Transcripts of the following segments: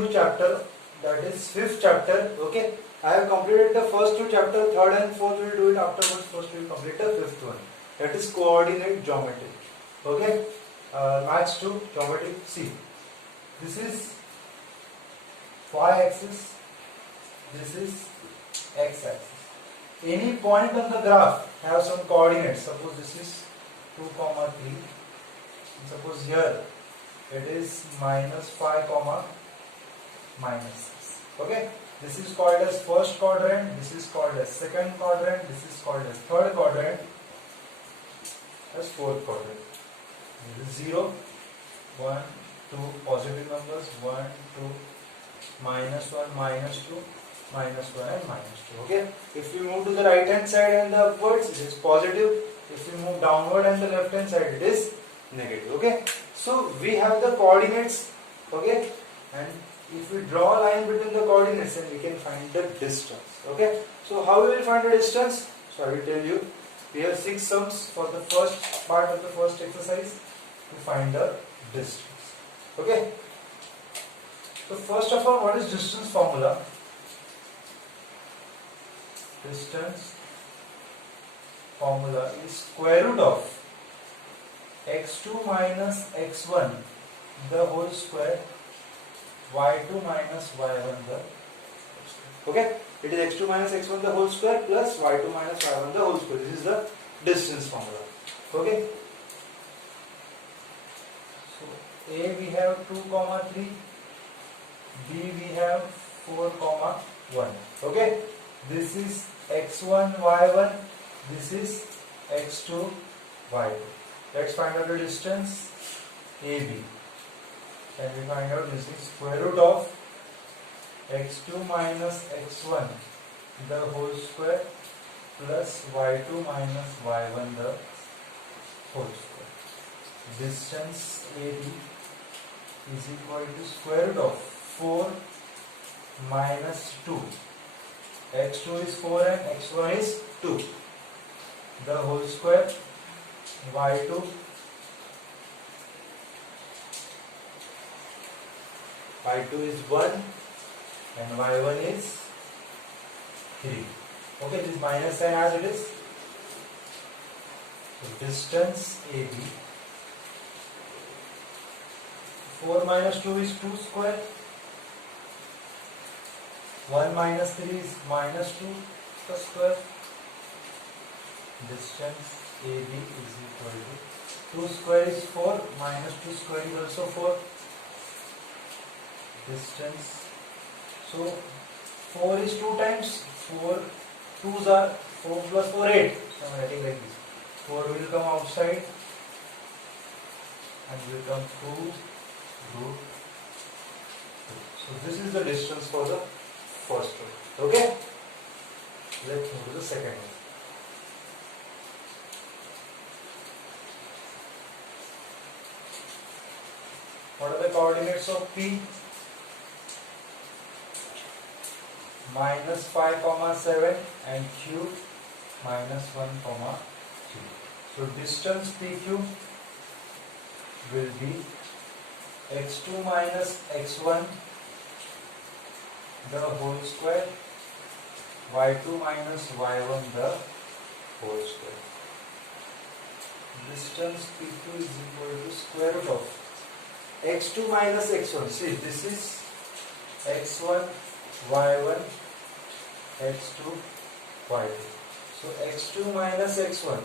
new chapter, that is 5th chapter. Okay, I have completed the first 2 chapters, 3rd and 4th we will do it afterwards. First we will complete the 5th one, that is coordinate geometry. Okay, match to geometry. See, this is y axis, this is x axis. Any point on the graph have some coordinates. Suppose this is 2, 3. Suppose here it is -5, -6. Okay, this is called as first quadrant, this is called as second quadrant, this is called as third quadrant, as fourth quadrant. This is 0, 1, 2, positive numbers, 1, 2, -1, -2, -1 and -2. Okay, if we move to the right hand side and the upwards, it is positive. If we move downward and the left hand side, it is negative. Okay, so we have the coordinates. Okay, and if we draw a line between the coordinates, then we can find the distance. Okay, so how we will find the distance? So I will tell you. We have 6 sums for the first part of the first exercise to find the distance. Okay, so first of all, what is distance formula? Distance formula is square root of x2 minus x1 the whole square, y2 minus y1 the whole square. Okay, it is x2 minus x1 the whole square plus y2 minus y1 the whole square. This is the distance formula. Okay, so A we have 2, 3, B we have 4, 1. Okay, this is x1 y1, this is x2 y2. Let's find out the distance AB. Can we find out? This is square root of x2 minus x1 the whole square plus y2 minus y1 the whole square. Distance AB is equal to square root of 4 minus 2. x2 is 4 and x1 is 2 the whole square, y2 is 1 and y1 is 3. Okay, this minus sign as it is. So distance AB, 4 minus 2 is 2 square, 1 minus 3 is minus 2 the square. Distance AB is equal to 2 square is 4, minus 2 square is also 4. Distance, so 4 is 2 times 4, 2s are 4 plus 4, 8. So I am writing like this. 4 will come outside and will come through root 2. So this is the distance for the first one. Okay, let's move to the second one. What are the coordinates of P? -5, 7 and Q -1, 3. So distance PQ will be x2 minus x1 the whole square, y2 minus y1 the whole square. Distance PQ is equal to square root of x2 minus x1. See, this is x1, y1, x2, y2. So x2 minus x1,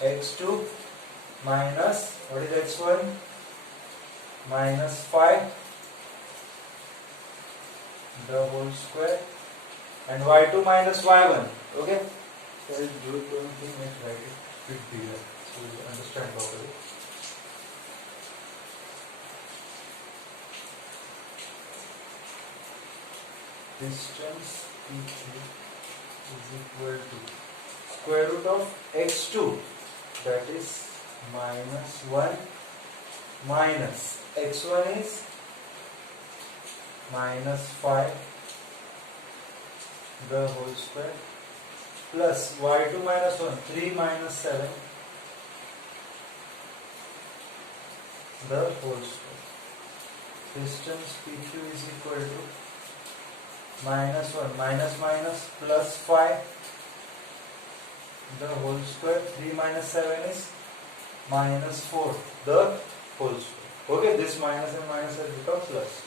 x2 minus, what is x1? Minus 5 the whole square, and y2 minus y1. Okay, so I will do it one thing, let's write it a bit bigger so you understand properly. Distance PQ is equal to square root of x2, that is minus 1, minus x1 is minus 5 the whole square, plus y2 minus 1, 3 minus 7 the whole square. distance PQ is equal to minus 1 minus minus plus 5 the whole square. 3 minus 7 is minus 4 the whole square. Okay, this minus and minus has become plus.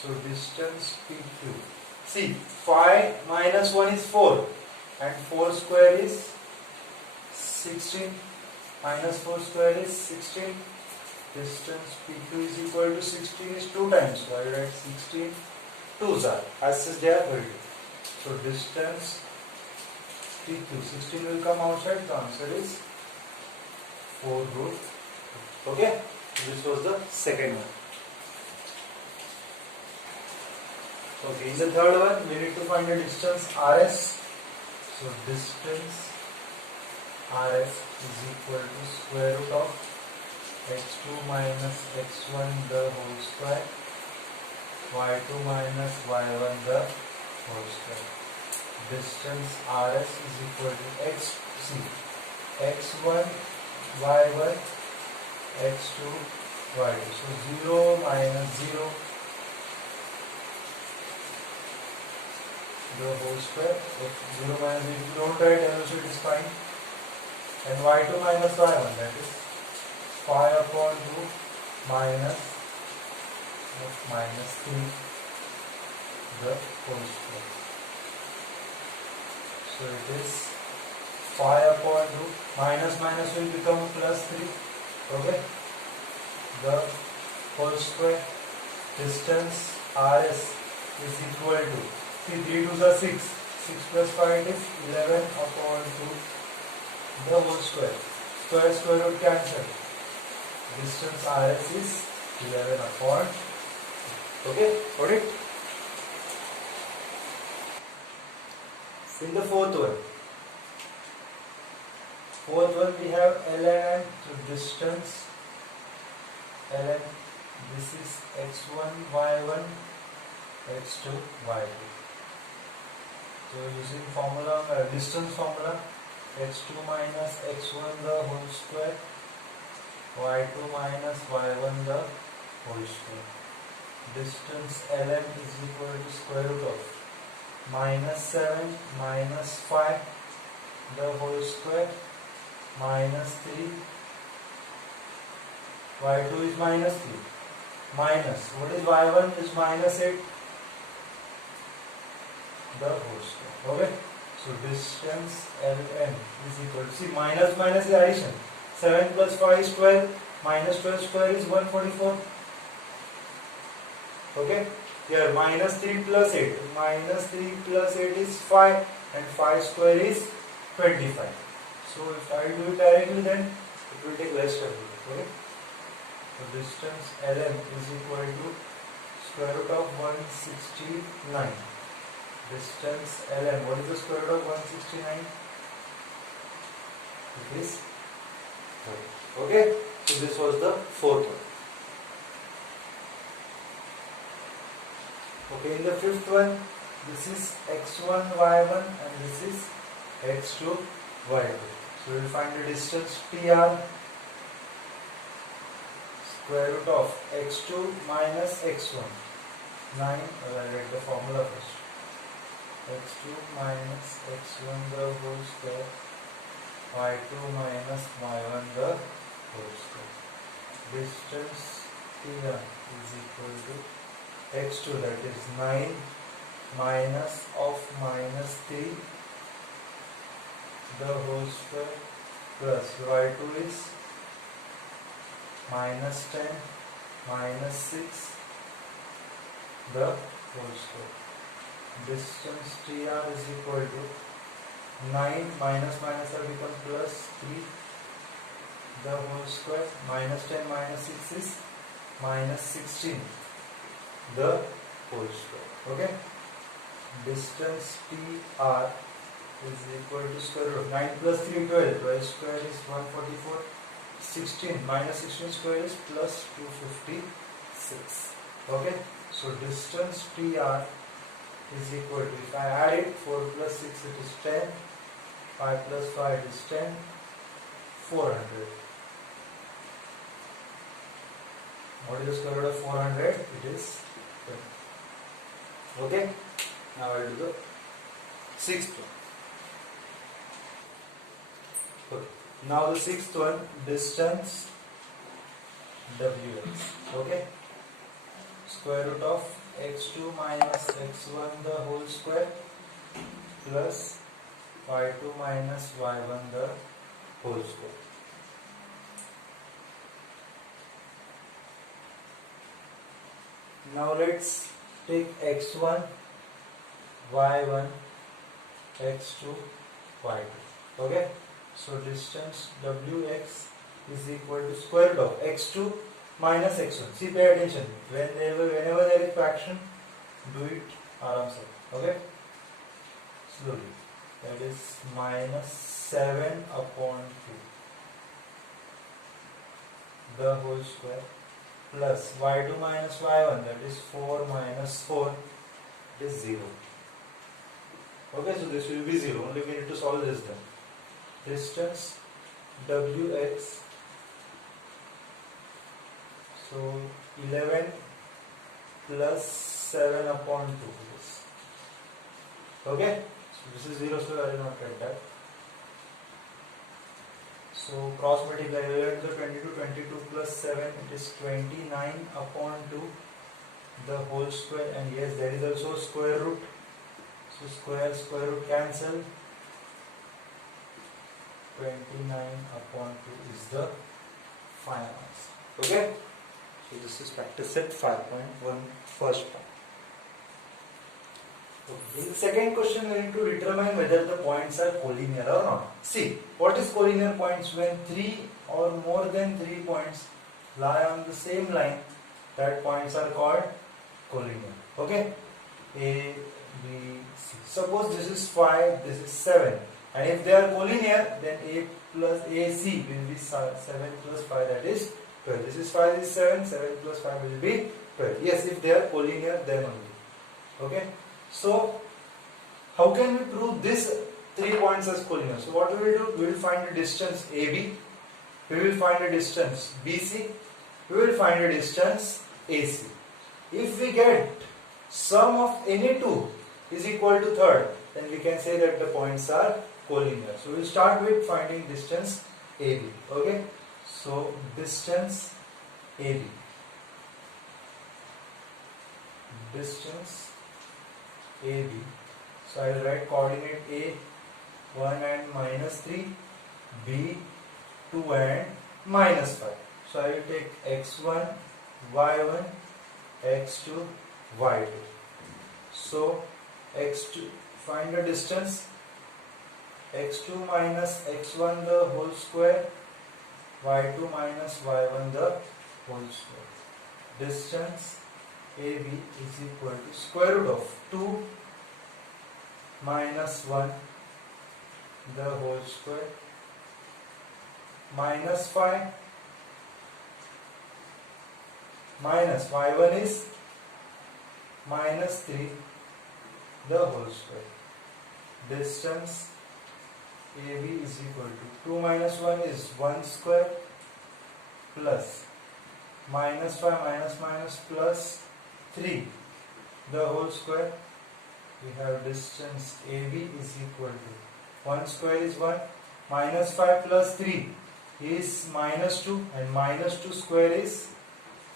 So distance PQ. See, 5 minus 1 is 4 and 4 square is 16. Minus 4 square is 16. Distance PQ is equal to 16 is 2 times. So I write 16 2s are. As is there 30. So distance PQ. 16 will come outside. The answer is 4 root. Okay. This was the second one. Okay. In the third one, we need to find the distance RS. So distance RS is equal to square root of x2 minus x1 the whole square, y2 minus y1 the whole square. Distance RS is equal to x1 y1 x2 y2. So 0 minus 0 the whole square. If 0 minus 0, if you don't write also it is fine. And y2 minus y1, that is 5 upon 2 minus of minus 3 the whole square. So it is 5 upon 2 minus minus will become plus 3. Okay, the whole square. Distance RS is equal to, see 3 2s are 6, 6 plus 5 is 11 upon 2 the whole square. Square root cancel. Distance RS is 11 upon 2. Okay, got it? In the fourth one we have ln, so distance ln, this is x1 y1 x2 y2. So using formula, distance formula, x2 minus x1 the whole square, y2 minus y1 the whole square. Distance ln is equal to square root of minus 7 minus 5 the whole square minus 3, y2 is minus 3, minus, what is y1 is minus 8 the whole square. Okay, so distance ln is equal to, see minus minus is addition, 7 plus 5 is 12, minus 12 square is 144. Okay, here minus 3 plus 8, minus 3 plus 8 is 5 and 5 square is 25. So if I do it directly, then it will take less time. Okay, so distance ln is equal to square root of 169. Distance ln, what is the square root of 169? It is 30. Okay, so this was the fourth one. Okay, in the fifth one, this is x1 y1 and this is x2 y2. So we will find the distance PR, square root of x2 minus x1, 9, I will write the formula first, x2 minus x1 the whole square, y2 minus y1 the whole square. Distance PR is equal to x2, that is 9 minus of minus 3 the whole square plus y2 is minus 10 minus 6 the whole square. Distance TR is equal to 9 minus minus will become plus 3 the whole square, minus 10 minus 6 is minus 16 the whole square. Okay, distance PR is equal to square root of 9 plus 3 12, 12 square is 144, 16 minus 16 square is plus 256. Okay, so distance PR is equal to, if I add it, 4 plus 6 it is 10, 5 plus 5 is 10, 400. What is the square root of 400? It is 20. Okay. Now I will do the sixth one. Okay. Now the sixth one, distance wx. Okay. Square root of x2 minus x1 the whole square plus y2 minus y1 the whole square. Now let's take x1, y1, x2, y2. Okay. So distance wx is equal to square root of x2 minus x1. See, pay attention. Whenever there is fraction, do it aram se. Okay. Slowly. That is minus 7 upon 2 the whole square plus y2 minus y1, that is 4 minus 4, it is 0. Okay, so this will be 0. Only we need to solve this then. Distance wx, so 11 plus 7 upon 2. Okay, so this is 0, so I will not write that. So cross multiply 11 to 22, 22 plus 7, it is 29 upon 2 the whole square, and yes, there is also square root. So square root cancel. 29 upon 2 is the final answer. Okay? So this is practice set 5.1, first part. Okay. In the second question, we need to determine whether the points are collinear or not. See, what is collinear points? When 3 or more than 3 points lie on the same line, that points are called collinear. Okay? A, B, C. Suppose this is 5, this is 7. And if they are collinear, then A plus AC will be 7 plus 5, that is 12. This is 5, this is 7, 7 plus 5 will be 12. Yes, if they are collinear, then only. Okay. So, how can we prove this 3 points as collinear? So, what we will do? We will find the distance AB, we will find the distance BC, we will find the distance AC. If we get sum of any two is equal to third, then we can say that the points are collinear. So we will start with finding distance AB. Okay. So distance AB. Distance AB. So I will write coordinate A 1 and minus 3, B 2 and minus 5. So I will take x1, y1, x2, y2. So x2, find the distance x2 minus x1 the whole square, y2 minus y1 the whole square. Distance AB is equal to square root of 2 minus 1 the whole square minus 5 minus y1 is minus 3 the whole square. Distance AB is equal to 2 minus 1 is 1 square plus minus 5 minus minus plus 3 the whole square. We have distance AB is equal to 1 square is 1, minus 5 plus 3 is minus 2, and minus 2 square is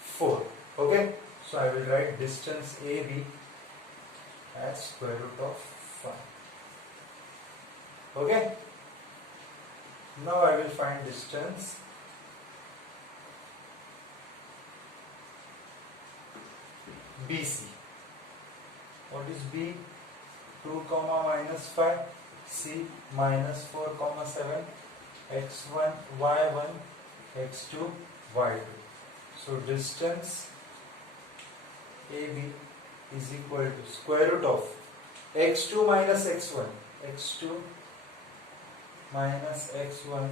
4. Okay, so I will write distance AB as square root of 5. Okay, now I will find distance BC. What is B? 2 comma minus 5, C minus 4 comma 7, x1, y1, x2, y2. So distance AB is equal to square root of x2 minus x1, x2 minus x1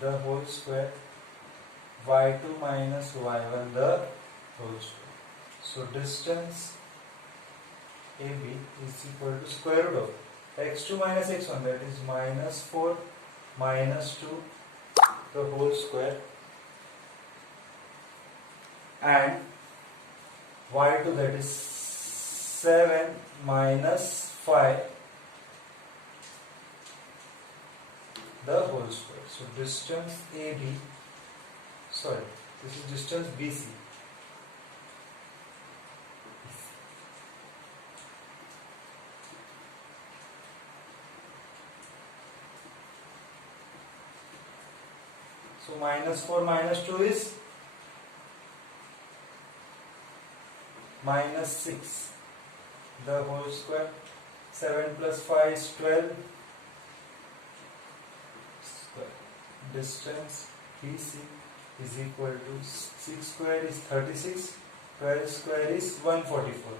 the whole square, y2 minus y1 the whole square. So distance AB is equal to square root of x2 minus x1, that is minus 4 minus 2 the whole square, and y2, that is 7 minus 5 the whole square. So distance AB, sorry, this is distance BC. So minus 4 minus 2 is minus 6 the whole square. 7 plus 5 is 12 square. Distance BC is equal to 6 square is 36, 12 square is 144.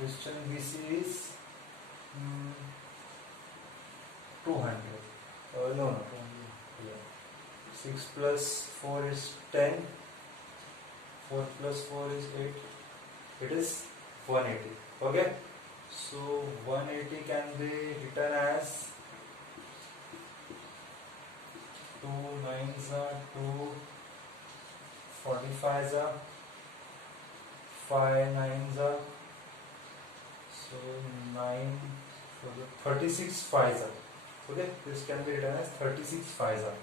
Distance BC is 200. No, 6 plus 4 is 10, 4 plus 4 is 8, it is 180. Okay, so 180 can be written as 2 9s are 2, 45s are 5 9s are, so 9, so the 36 5s are. Okay, this can be written as 36 5s are.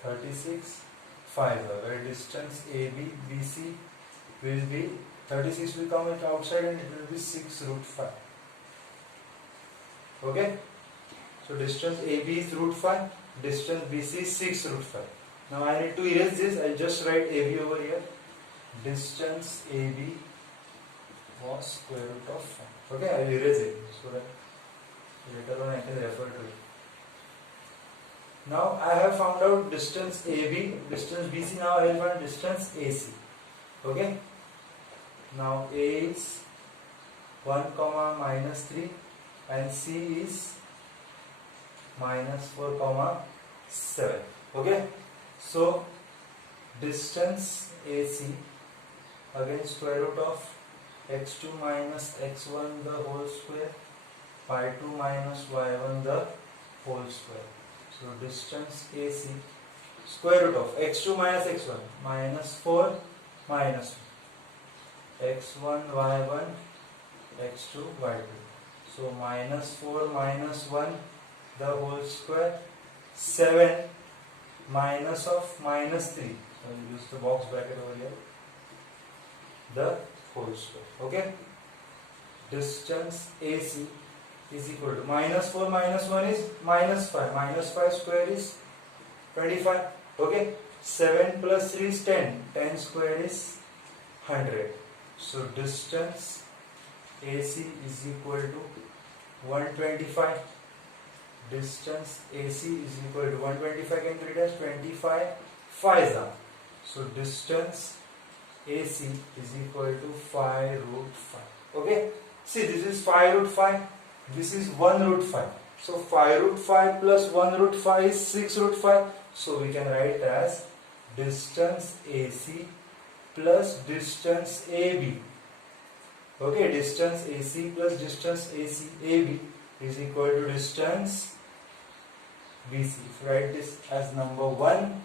36 5 where distance AB BC will be 36 will come outside and it will be 6 root 5. Okay, so distance AB is root 5, distance BC is 6 root 5. Now I need to erase this. I'll just write AB over here. Distance AB was square root of 5. Okay, I'll erase it so that later on I can refer to it. Now I have found out distance AB, distance BC. Now I will find distance AC. Okay. Now A is 1 comma minus 3 and C is minus 4 comma 7. Okay. So distance AC, again square root of x2 minus x1 the whole square, y2 minus y1 the whole square. So distance AC, square root of x2 minus x1, minus 4 minus 1, x1 y1 x2 y2. So minus 4 minus 1 the whole square, 7 minus of minus 3. So I'll use the box bracket over here, the whole square. Okay. Distance AC is equal to minus 4 minus 1 is minus 5. Minus 5 square is 25. Okay. 7 plus 3 is 10. 10 square is 100. So distance AC is equal to 125. Distance AC is equal to 125 can be written as 25 5s are. So distance AC is equal to 5 root 5. Okay. See, this is 5 root 5. This is 1 root 5. So 5 root 5 plus 1 root 5 is 6 root 5. So we can write as distance AC plus distance AB. Okay, distance AC plus distance AB is equal to distance BC. Write this as number 1,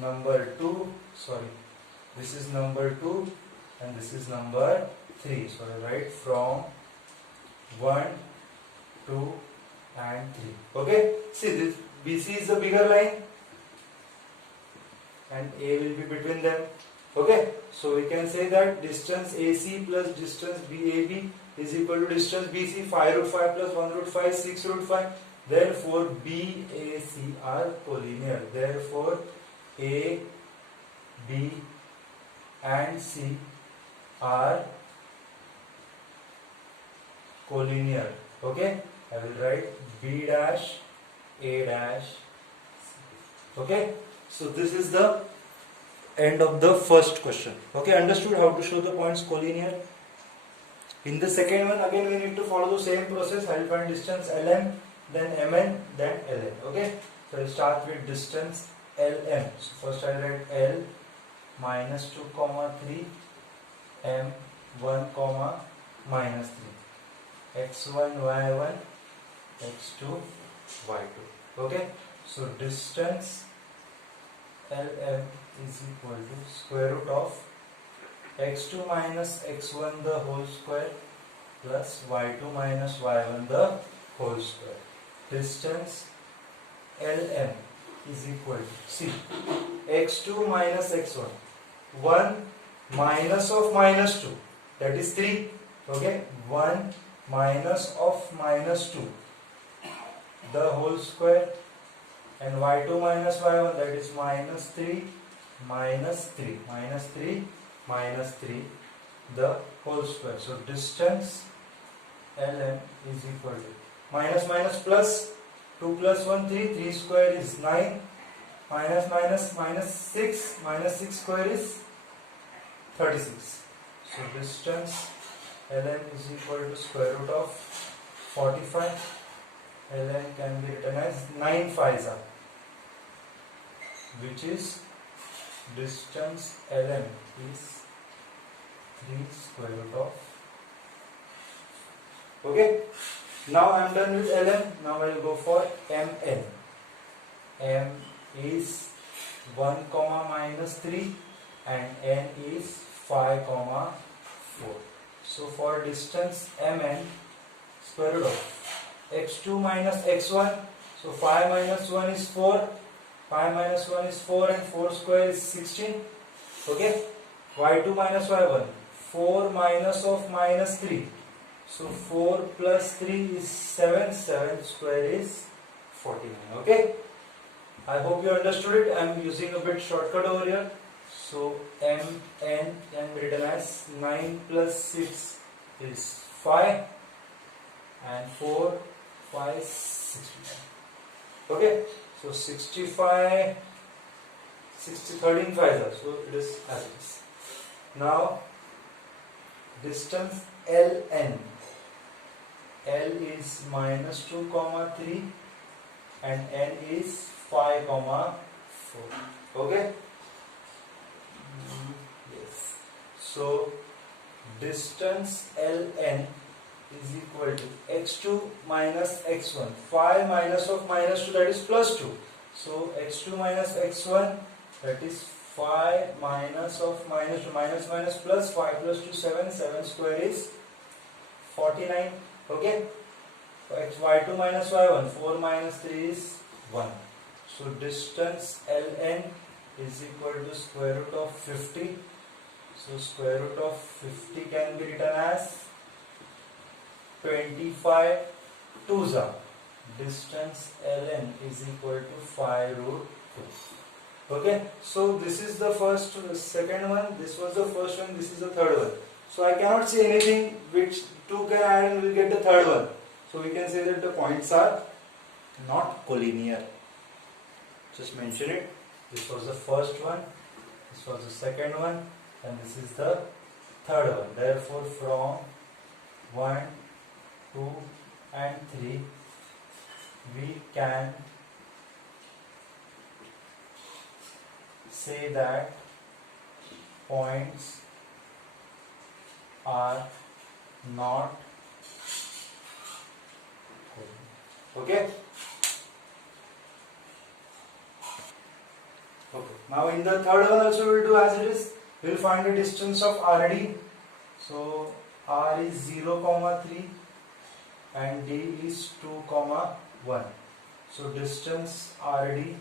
number 2, sorry, this is number 2 and this is number 3. So I write from 1, 2 and 3. Okay, see this BC is the bigger line and A will be between them. Okay, so we can say that distance AC plus distance BAB is equal to distance BC. 5 root 5 plus 1 root 5 is 6 root 5. Therefore BAC are collinear. Therefore A, B and C are collinear. Okay, I will write B dash, A dash, C. Okay, so this is the end of the first question. Okay, understood how to show the points collinear? In the second one, again we need to follow the same process. I will find distance LM, then MN, then LN. Okay, so I will start with distance LM. So first I will write L minus 2 comma 3, M 1 comma minus 3, x1 y1 x2 y2. Okay, so distance LM is equal to square root of x2 minus x1 the whole square plus y2 minus y1 the whole square. Distance LM is equal to, see, x2 minus x1, 1 minus of minus 2, that is 3, okay, 1 minus of minus 2 the whole square, and y2 minus y1, that is minus 3 minus 3 minus 3 minus 3 the whole square. So distance LM is equal to minus minus plus 2 plus 1 3, 3 square is 9, minus minus minus 6, minus 6 square is 36. So distance LM is equal to square root of 45. LM can be written as 9 5s are, which is distance LM is 3 square root of. Okay. Now I am done with LM. Now I will go for MN. M is 1 comma minus 3 and N is 5 comma 4. So for distance MN, square root of x2 minus x1, so 5 minus 1 is 4, 5 minus 1 is 4 and 4 square is 16, okay, y2 minus y1, 4 minus of minus 3, so 4 plus 3 is 7, 7 square is 49, okay. I hope you understood it. I am using a bit shortcut over here. So MN can be written as 9 plus 6 is 5 and 4, 5, 65. Okay, so 65, 13 5s, so it is as it is. Now distance LN, L is minus 2 comma 3 and N is 5 comma 4. Okay. Yes. So distance LN is equal to x2 minus x1. 5 minus of minus 2, that is plus 2. So x2 minus x1, that is 5 minus of minus 2, minus minus plus 5 plus 2 7, 7 square is 49. Okay. So y2 minus y1, 4 minus 3 is 1. So distance LN is equal to square root of 50. So square root of 50 can be written as 25 2s are. Distance LN is equal to 5 root 2. Okay, so this is the second one, this was the first one, this is the third one. So I cannot see anything which 2 can add and we will get the third one. So we can say that the points are not collinear. Just mention it. This was the first one, this was the second one, and this is the third one. Therefore from 1, 2 and 3 we can say that points are not okay. Okay. Now in the third one also we will do as it is. We will find the distance of RD. So R is 0 comma 3 and D is 2 comma 1. So distance RD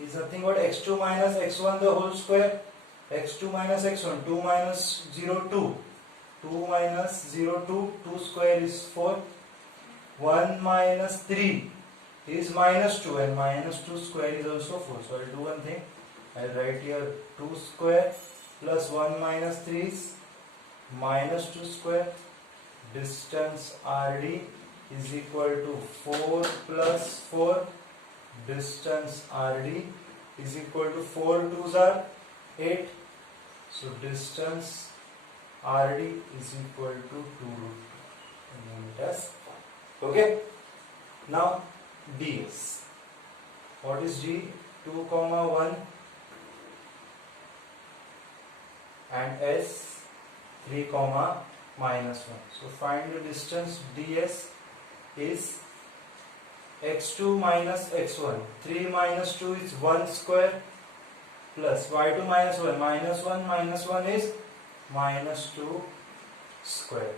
is nothing but x2 minus x1 the whole square. X2 minus x1, 2 minus 0 2, 2 minus 0 2, 2 square is 4, 1 minus 3 is minus 2 and minus 2 square is also 4. So I will do one thing, I will write here 2 square plus 1 minus 3 is minus 2 square. Distance RD is equal to 4 plus 4. Distance RD is equal to 4 2s are 8. So distance RD is equal to 2 root 2. Okay. Now ds. What is d? 2 comma 1 and s 3 comma minus 1. So find the distance ds is x2 minus x1. 3 minus 2 is 1 square plus y2 minus 1. Minus 1 is minus 2 square.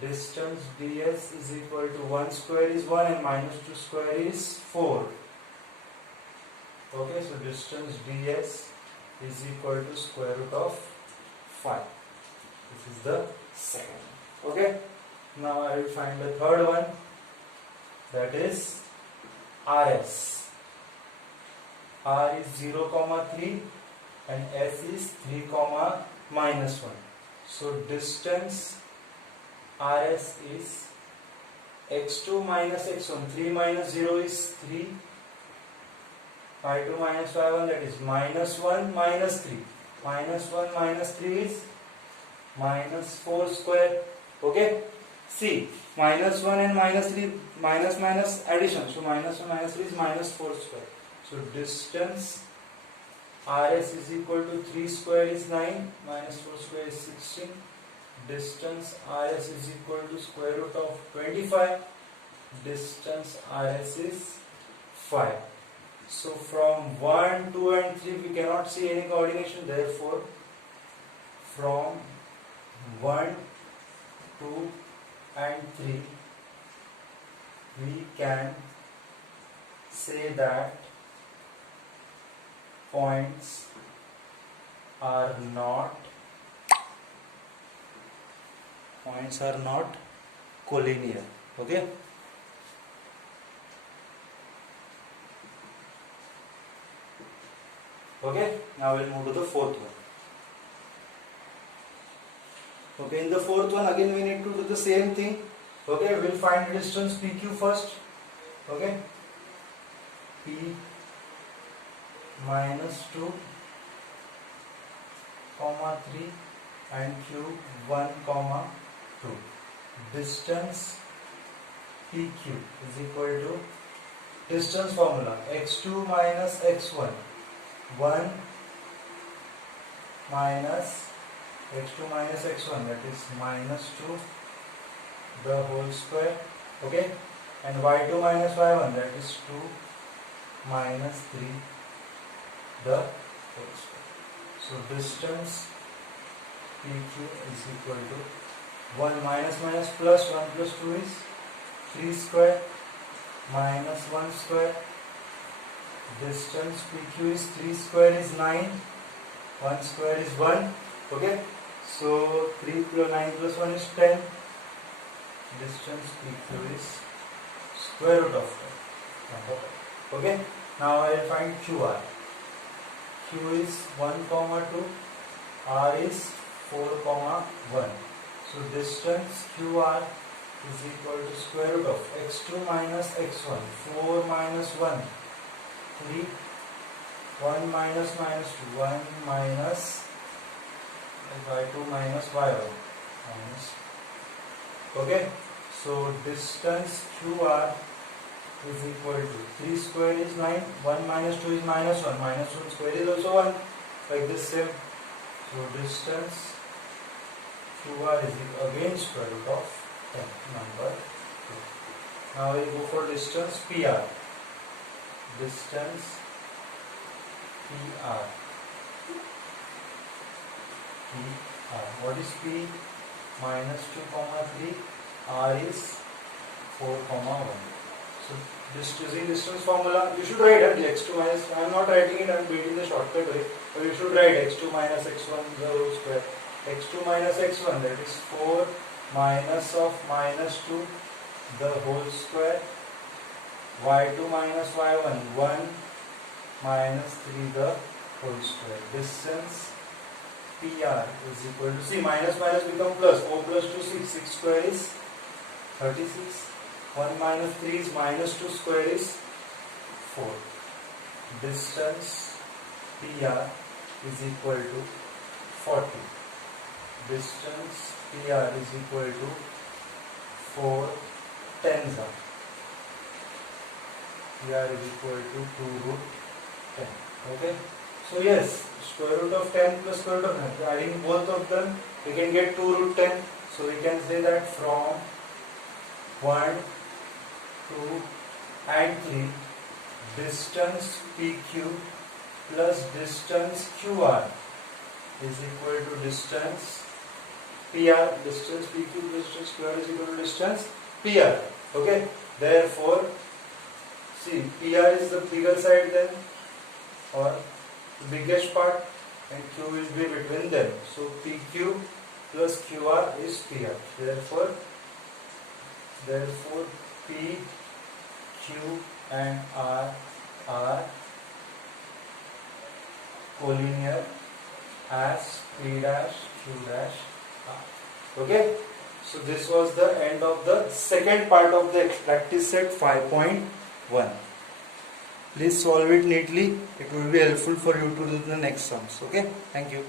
Distance ds is equal to 1 square is 1 and minus 2 square is 4. Okay, so distance ds is equal to square root of 5. This is the second. Okay, now I will find the third one, that is rs. R is 0, 3 and s is 3, minus 1. So distance rs is x2 minus x1. 3 minus 0 is 3. y2 minus y1, that is minus 1 minus 3. Minus 1 minus 3 is minus 4 square. Okay, see, minus 1 and minus 3, minus addition, so minus 1 minus 3 is minus 4 square. So distance rs is equal to 3 square is 9, minus 4 square is 16. Distance rs is equal to square root of 25. Distance rs is 5. So from 1, 2 and 3 we cannot see any coordination, therefore from 1, 2 and 3 we can say that points are not collinear. Okay, now we'll move to the fourth one. Okay, in the fourth one again we need to do the same thing. Okay, we'll find distance PQ first. Okay, P minus 2, 3 and Q 1, 2. Distance PQ is equal to distance formula x2 minus x1. 1 minus x2 minus x1, that is minus 2 the whole square. Okay, and y2 minus y1, that is 2 minus 3 the whole square. So distance PQ is equal to 1 minus plus 1 plus 2 is 3 square minus 1 square. Distance PQ is 3 square is 9, 1 square is 1. Okay, so 3 plus 9 plus 1 is 10. Distance PQ is square root of 10. Okay, now I will find QR. Q is 1, 2, R is 4, 1. So distance QR is equal to square root of x2 minus x1. 4 minus 1, 3. 1 minus 2, 1 minus y2 minus y1 minus. Okay, so distance QR is equal to 3 square is 9, 1 minus 2 is minus 1, minus 1 square is also 1, like this same. So distance QR is again square root of 10, number 2. Now we go for distance PR. Distance PR. What is P? Minus 2, 3. R is 4, 1. So just using distance formula, you should write x2 minus, I am not writing it, I am doing the shortcut way, but you should write x2 minus x1 the whole square. x2 minus x1, that is 4 minus of minus 2 the whole square. y2 minus y1, 1 minus 3 the whole square. Distance PR is equal to, see, minus become plus, 4 plus 2, 6, 6 square is 36. 1 minus 3 is minus 2 square is 4. Distance PR is equal to 40. Distance PR is equal to 4 tens of. PR is equal to 2 root 10. Okay. So yes, square root of 10 plus square root of 10. Adding both of them, we can get 2 root 10. So we can say that from 1, 2 and 3, distance PQ plus distance QR is equal to distance PR. Distance PQ plus distance QR is equal to distance PR. Okay, therefore see, PR is the bigger side then, or the biggest part, and Q will be between them. So PQ plus QR is PR. Therefore P, Q and R are collinear as P dash, Q dash, R. Okay. So this was the end of the second part of the practice set 5.1. Please solve it neatly. It will be helpful for you to do the next sums. Okay. Thank you.